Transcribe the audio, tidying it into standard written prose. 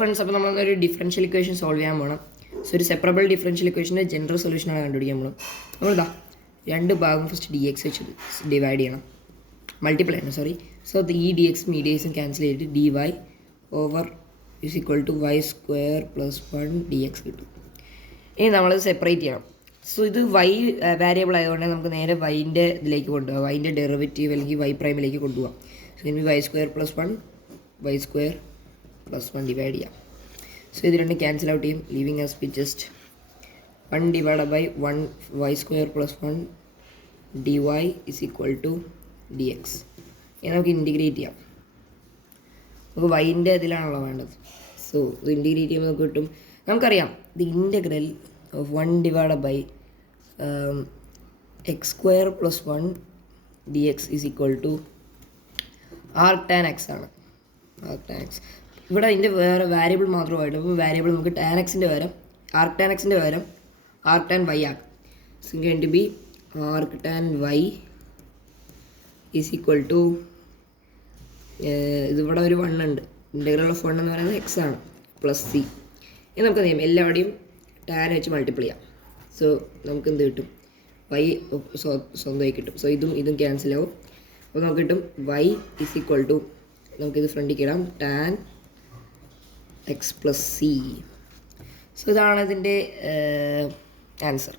Friends, അപ്പോൾ നമ്മളൊരു differential equation solve ചെയ്യാൻ പോകണം. സോ ഒരു സെപ്പറബിൾ ഡിഫറൻഷ്യൽ ഇക്വേഷൻ്റെ ജനറൽ സൊല്യൂഷനാണ് കണ്ടുപിടിക്കാൻ പോകണം. നമ്മളിതാ രണ്ട് ഭാഗം ഫസ്റ്റ് ഡി എക്സ് വെച്ച് ഡിവൈഡ് ചെയ്യണം, മൾട്ടിപ്ലൈ ചെയ്യണം സോറി. സോ ഈ ഡി എക്സും ഈ ഡി എക്സും ക്യാൻസൽ ചെയ്തിട്ട് d y over is equal to y square plus 1 d x കിട്ടും. ഇനി നമ്മളത് സെപ്പറേറ്റ് ചെയ്യണം. സോ ഇത് വൈ വാരിയബിൾ ആയതുകൊണ്ട് നമുക്ക് നേരെ വൈൻ്റെ ഇതിലേക്ക് കൊണ്ടുപോകാം, വൈൻ്റെ ഡെറിവേറ്റീവ് അല്ലെങ്കിൽ വൈ പ്രൈമിലേക്ക് കൊണ്ടുപോകാം. സോ ഇനി y square plus 1 y square plus 1 divide ചെയ്യാം. സോ ഇത് രണ്ട് ക്യാൻസൽ ഔട്ട് ചെയ്യും, leaving as be just 1 divide by 1 y square plus 1 d y is equal to d x. ഇനി നമുക്ക് ഇൻറ്റിഗ്രേറ്റ് ചെയ്യാം. നമുക്ക് വൈൻ്റെ ഇതിലാണല്ലോ വേണ്ടത്. സോ ഇത് ഇൻറ്റിഗ്രേറ്റ് ചെയ്യുമ്പോൾ നമുക്ക് കിട്ടും, നമുക്കറിയാം the integral of 1 divide by x square plus 1 d x is equal to arc tan x ആണ്. ആർ ടാൻ എക്സ് ഇവിടെ അതിൻ്റെ വേറെ വാരിയബിൾ മാത്രമായിട്ട്, അപ്പോൾ വാരിയബിൾ നമുക്ക് ടാൻ എക്സിൻ്റെ പകരം ആർ ടാൻ എക്സിൻ്റെ പകരം ആർ ടാൻ വൈ ആക്കാം. So going to be arc tan y is equal to ഇതിവിടെ ഒരു 1 ഉണ്ട്, ഇൻ്റഗ്രൽ ഓഫ് 1 എന്ന് പറയുന്നത് എക്സ് ആണ്, പ്ലസ് സി. ഇനി നമുക്ക് എന്ത് ചെയ്യും, എല്ലാവരുടെയും ടാൻ വെച്ച് മൾട്ടിപ്ലൈ ചെയ്യാം. സോ നമുക്ക് എന്ത് കിട്ടും, വൈ സ്വന്തമായി കിട്ടും. സോ ഇതും ക്യാൻസൽ ആവും. അപ്പോൾ നമുക്ക് കിട്ടും വൈ ഇസ് ഈക്വൽ ടു, നമുക്കിത് ഫ്രണ്ടിൽ ഇടാം, tan X plus C. So ഇതാണ് ഇതിൻ്റെ ആൻസർ.